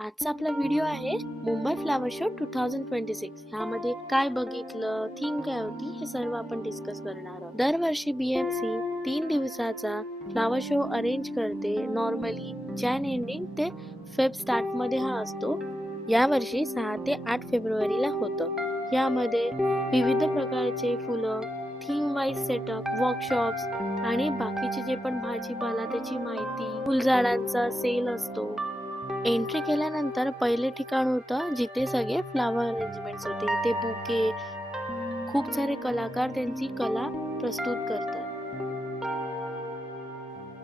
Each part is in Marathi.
आजचा आपला व्हिडिओ आहे मुंबई फ्लावर शो 2026. ह्यामध्ये काय बघितलं, थीम काय होती, हे सर्व आपण डिस्कस करणार आहोत. दरवर्षी BMC 3 दिवसाचा फ्लावर शो अरेंज करते. नॉर्मली जॅन एंडिंग ते फेब स्टार्ट मध्ये हा असतो. यावर्षी 6 ते 8 फेब्रुवारीला होतं. यामध्ये विविध प्रकारचे फुलं, थीम वाईज सेटअप, वर्कशॉप्स आणि बाकीचे जे पण भाजीपाला त्याची माहिती, फुलझाडांचा सेल असतो. एंट्री केल्यानंतर पहिले ठिकाण होतं जिथे सगळे फ्लावर अरेंजमेंट्स होते. इथे बुके, खूप सारे कलाकार त्यांची कला प्रस्तुत करतात.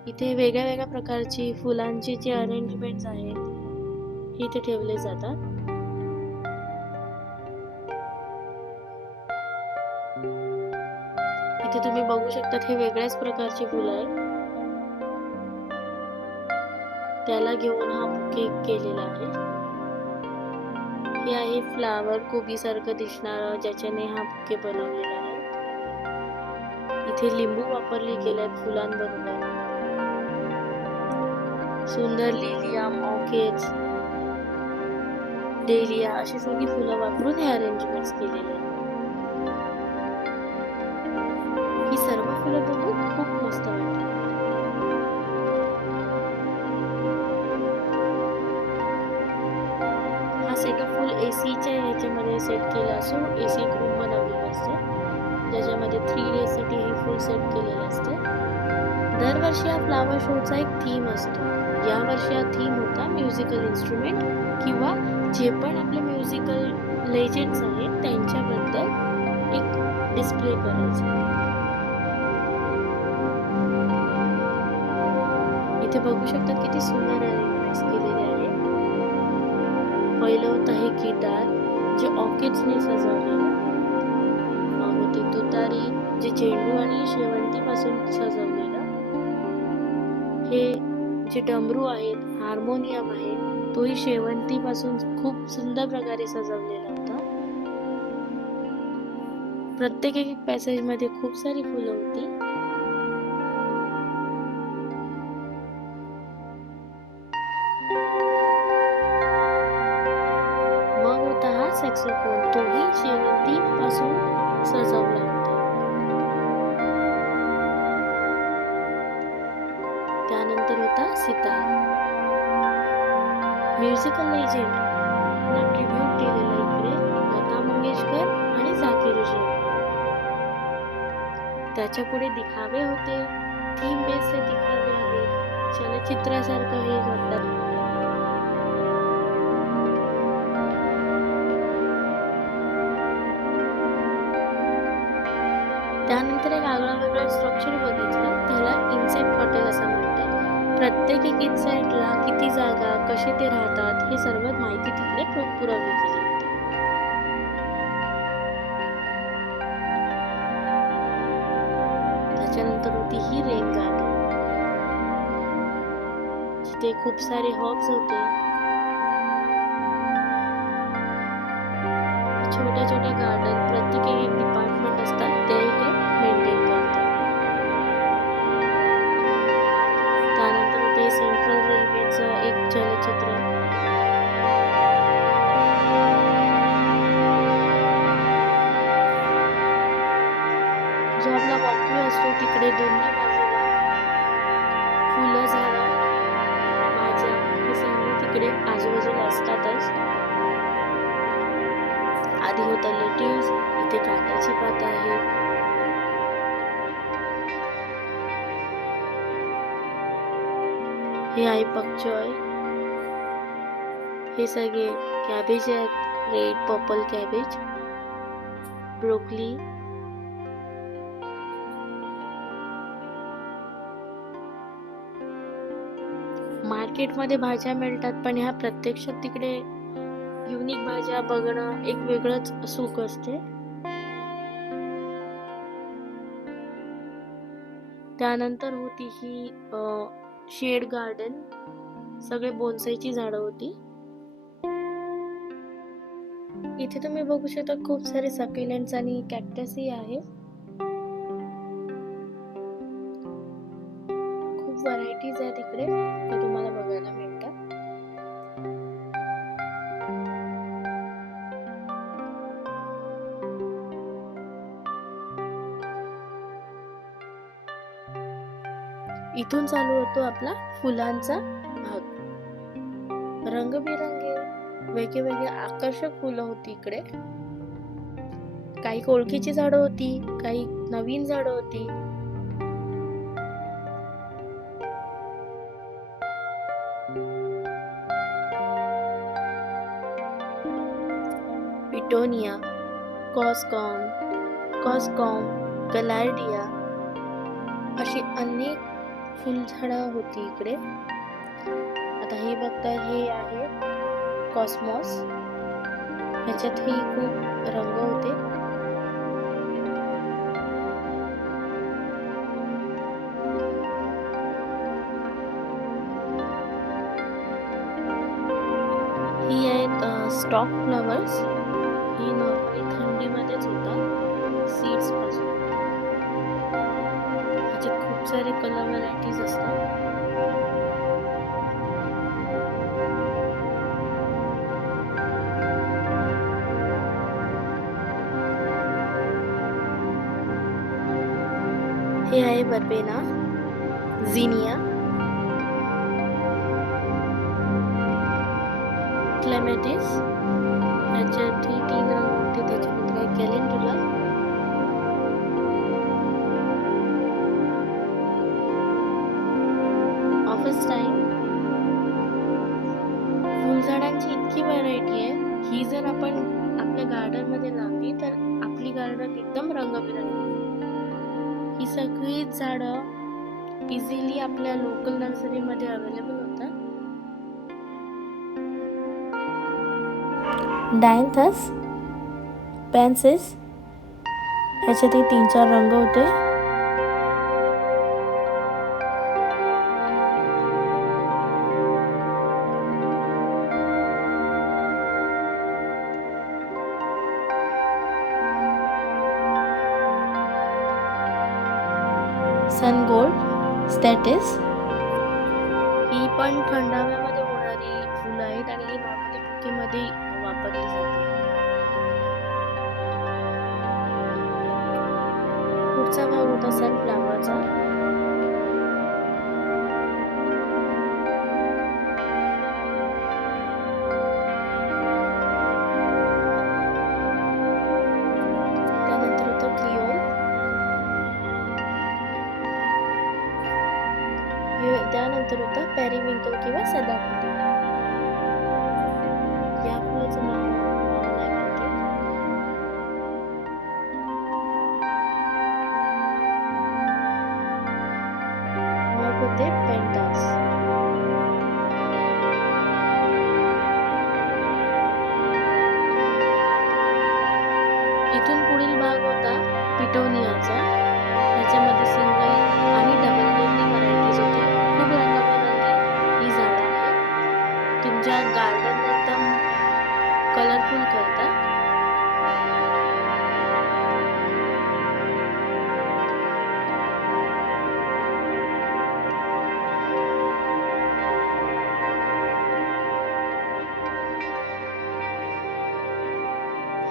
इथे वेगळ्या वेगळ्या प्रकारची फुलांची जे अरेंजमेंट्स आहेत इथे ठेवले जातात. इथे तुम्ही बघू शकता हे वेगळ्याच प्रकारची फुलं आहेत. त्याला घेऊन हा बुके केलेला आहे. हे आहे फ्लावर कोबी सारखं दिसणारं, ज्याच्याने हा बुके बनवलेला आहे. इथे लिंबू वापरले गेलेत फुलांबरोबर. सुंदर लिलियम, ऑर्किड्स, डेलिया अशी सगळी फुलं वापरून हे अरेंजमेंट्स केलेले आहेत. ही सर्व फुलं बघून खूप मस्त वाटली. हा सेटअप फुल एसीच्या ह्याच्यामध्ये सेट केला असून एसी एक रूम बनवलेला असते, ज्याच्यामध्ये 3 डेज साठी हे फुल सेट केलेलं असते. दरवर्षी हा फ्लावर शोचा एक थीम असतो. यावर्षी हा थीम होता म्युझिकल इन्स्ट्रुमेंट किंवा जे पण आपले म्युझिकल लेजेंड्स आहेत त्यांच्याबद्दल एक डिस्प्ले करायचा. इथे बघू शकता किती सुंदर अरेंजमेंट्स केलेले आहे. पहिलं होतं हे गिटार जे ऑर्किड्सने सजवलेलं, मग होती तुतारी जे चेंडू आणि शेवंती पासून सजवलेलं, हे जे डमरू आहेत, हार्मोनियम आहे, तोही शेवंती पासून खूप सुंदर प्रकारे सजवलेला होता. प्रत्येक एक पॅसेज मध्ये खूप सारी फुलं होती. मग होता हा सॅक्सोफोन, तोही शेवंती पासून सजवला होता. त्यानंतर होता सितार. म्युझिकल लेजेंड ना ट्रिब्यूट केलेला इकडे लता मंगेशकर आणि झाकीर हुसेन. त्याच्या पुढे दिखावे होते, थीम बेस्ड दिखावे आहेत, चलचित्रासारखं हे करतात. त्यानंतर एक आगळं वेगळं स्ट्रक्चर बघितलं, त्याला इन्सेक्ट हॉटेल असं म्हणतात. प्रत्येक एक इन्सेक्टला किती जागा, कसे ते राहतात, हे सर्व माहिती तिकडे पुरवली गेली होती. त्याच्यानंतर होती ही रेन गार्डन, जिथे खूप सारे हॉब्स होते. छोट्या छोट्या गार्डन, प्रत्येक एक डिपार्टमेंट असतात, ते इथे मेंटेन करतात. त्यानंतर होते सेंट्रल रेल्वेचं एक चलचित्र. जो आपला वॉकवे असतो तिकडे दोन्ही बाजूला फुलं, झाडं, भाज्या हे सर्व तिकडे आजूबाजूला असतातच. आधी होता लेट्यूस, इथे कांद्याची पात आहे. हे आहे पकचॉय. हे सगळे कॅबेज आहेत, रेड पर्पल कॅबेज, ब्रोकली. मार्केटमध्ये भाज्या मिळतात, पण ह्या प्रत्यक्षात तिकडे युनिक भाज्या बघणं एक वेगळंच सुख असते. त्यानंतर होती ही शेड गार्डन, सगळे बोन्साईची झाडं होती. इथे तुम्ही बघू शकता खूप सारे सक्युलेंट्स आणि कॅक्टसही आहे. खूप व्हरायटीज आहेत इकडे, ते तुम्हाला बघायला मिळतात. इथून चालू होतो आपला फुलांचा भाग. रंगबिरंगी वेगवेगळे आकर्षक फुलं होती इकडे. काही ओळखीची झाडं होती, काही नवीन झाडं होती. पिटोनिया, कॉस्कॉम, गलार्डिया अशी अनेक फुलझाडं होती इकडे. आता हे बघता, हे आहे कॉस्मॉस. ह्याच्यातही खूप रंग होते. ही आहेत स्टॉक फ्लॉवर्स. ही नॉर्मली थंडीमध्येच होतात, सीड्स पासून. ह्याच्यात खूप सारे कलर व्हरायटीज असतात. हे आहे वर्बेना, झिनिया, क्लेमेटिस. ह्याच्यातही 3 रंग होते. त्याच्यामध्ये आहे कॅलेंडुला, ऑफिसटाईम. फुलझाडांची इतकी व्हरायटी आहे, ही जर आपण आपल्या गार्डन मध्ये लावली तर आपली गार्डन एकदम रंगबिरंगी. ही सगळी झाडं इझिली आपल्या लोकल नर्सरी मध्ये अवेलेबल होतात. डायंथस, पेन्सिस, ह्याच्यातही 3-4 रंग होते. सनगोल्ड, स्टॅटिस. ही पण थंडाव्यामध्ये होणारी फुलं आहेत आणि ही नॉर्मली बुकेमध्ये वापरली जातात. पुढचा भाग होता सनफ्लावरचा. त्यानंतर होतं क्लिओ. त्यानंतर होतं पेरिविंकल किंवा सदाफुली. या फुलाचं नाव नाही माहिती. मग होते पेंटास. इथून पुढील भाग होता पिटोनियाचा. त्याच्यामध्ये सिंगल आणि डबल लेवली व्हरायटीज होते. खूप रंगबिरंगी ही झाडं आहेत. तुमच्या गार्डन एकदम कलरफुल करतात.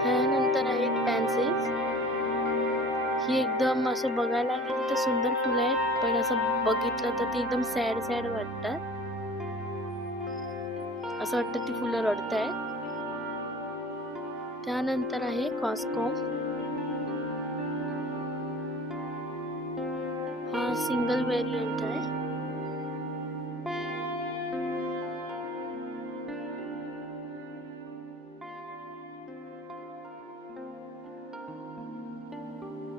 ह्यानंतर आहेत पॅन्सीज. ही एकदम असं बघायला गेली तर सुंदर फुलं आहेत, पण असं बघितलं तर ती एकदम सॅड सॅड वाटतात. असं वाटतं ती फुलं रडतायत. त्यानंतर आहे कॉस्कॉम. हा सिंगल व्हेरियंट आहे.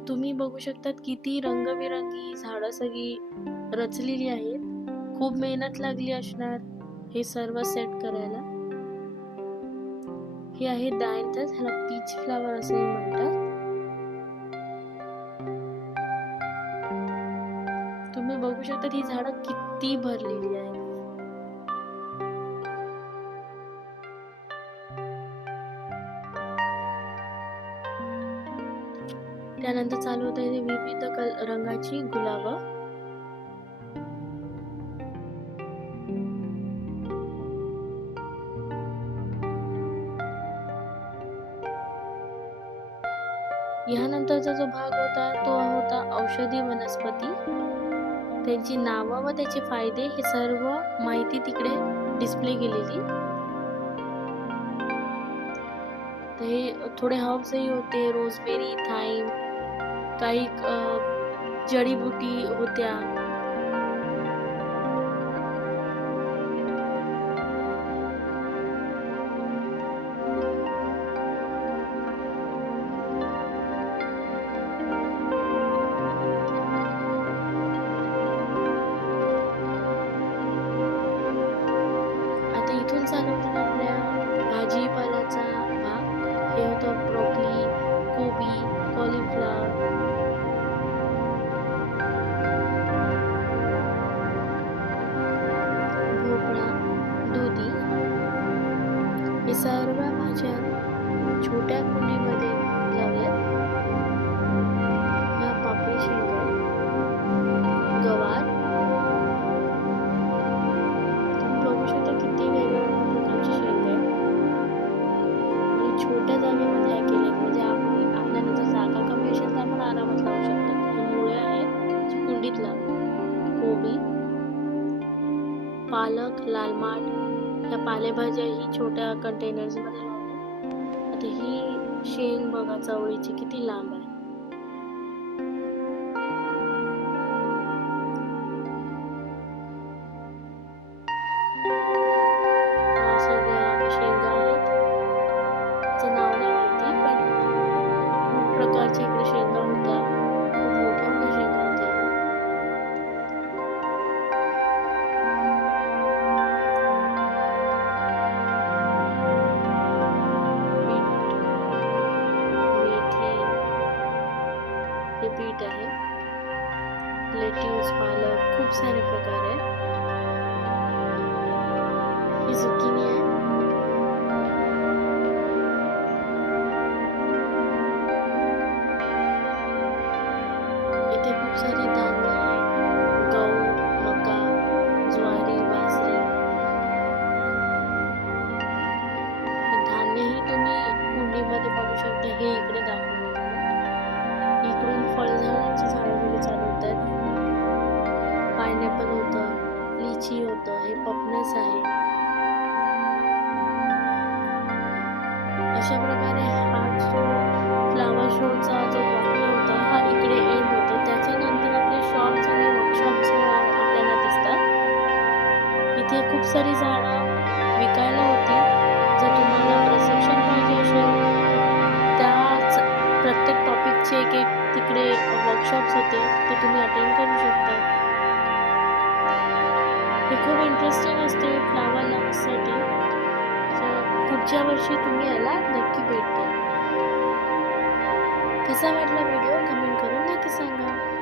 तुम्ही बघू शकतात किती रंगबिरंगी झाडं सगळी रचलेली आहेत. खूप मेहनत लागली असणार हे सर्व सेट करायला. हे आहे डायंथस. ह्याला पीच फ्लावर असेही म्हणतात. तुम्ही बघू शकता ही झाडं किती भरलेली आहेत. त्यानंतर चालू होत आहे विविध रंगाची गुलाबं. यानंतरचा जो भाग होता तो होता औषधी वनस्पती. त्यांची नावं व त्याचे फायदे हे सर्व माहिती तिकडे डिस्प्ले केलेली. तर हे थोडे हर्ब्सही होते, रोजमेरी, थाईम, काही जडीबुटी होत्या. आता इथून चालू होतात आपल्या भाजीपाल्याचा भाग. हे होतं ब्रोकली, कोबी, कॉलीफ्लॉवर, भोपळा, दुधी. हे सर्व भाज्या छोट्या कुंडीमध्ये लावल्यात. ह्या पापडी शेंगा, गवार. तुम्ही बघू शकता किती वेगवेगळ्या प्रकारची शेंगा आहेत आणि छोट्या जागेमध्ये ह्या केल्यात. म्हणजे आपल्याला जर जागा कमी असेल तर आपण आरामात लावू शकतो. हे मुळे आहेत जी कुंडीत लावतात. कोबी, पालक, लाल माठ, ह्या पालेभाज्या ही छोट्या कंटेनर्स मध्ये लावल्या. आता ही शेंग बघा चवळीची किती लांब आहे. ह्या सगळ्या शेंगा आहेत. त्याचं नाव नाही माहिती, पण खूप प्रकारच्या इकडे शेंगा होत्या. खूप मोठ्या मोठ्या शेंगा होत्या. मेथी, हे बीट आहे. लेट्यूस, पालक, खूप सारे प्रकार आहेत. ही झुकिनी आहे. इथे खूप सारी धान्य आहे. गहू, मका, ज्वारी, बाजरी. धान्यही तुम्ही कुंडीमध्ये बघू शकता. हे इकडे दाखवलं तुम्ही. इकडून फळझाडांची झाडं थोडी चालू होतात. पायनॅपल होतं, लिची होतं, हे पपनस आहे. अशा प्रकारे हा जो फ्लावर शोचा जो वॉकवे होता हा इकडे एंड होतो. त्याच्यानंतर आपले शॉप्स आणि वर्कशॉप्स आपल्याला दिसतात. इथे खूप सारी झाडं विकायला होती. जर तुम्हाला प्रशिक्षण पाहिजे असेल त्याच प्रत्येक टॉपिकचे एक एक तिकडे वर्कशॉप्स होते, ते तुम्ही अटेंड करू शकता. हे खूप इंटरेस्टिंग असते फ्लावर लव्हर्ससाठी. पुढच्या वर्षी तुम्ही याला नक्की भेट द्या. कसा वाटला व्हिडिओ कमेंट करून नक्की सांगा.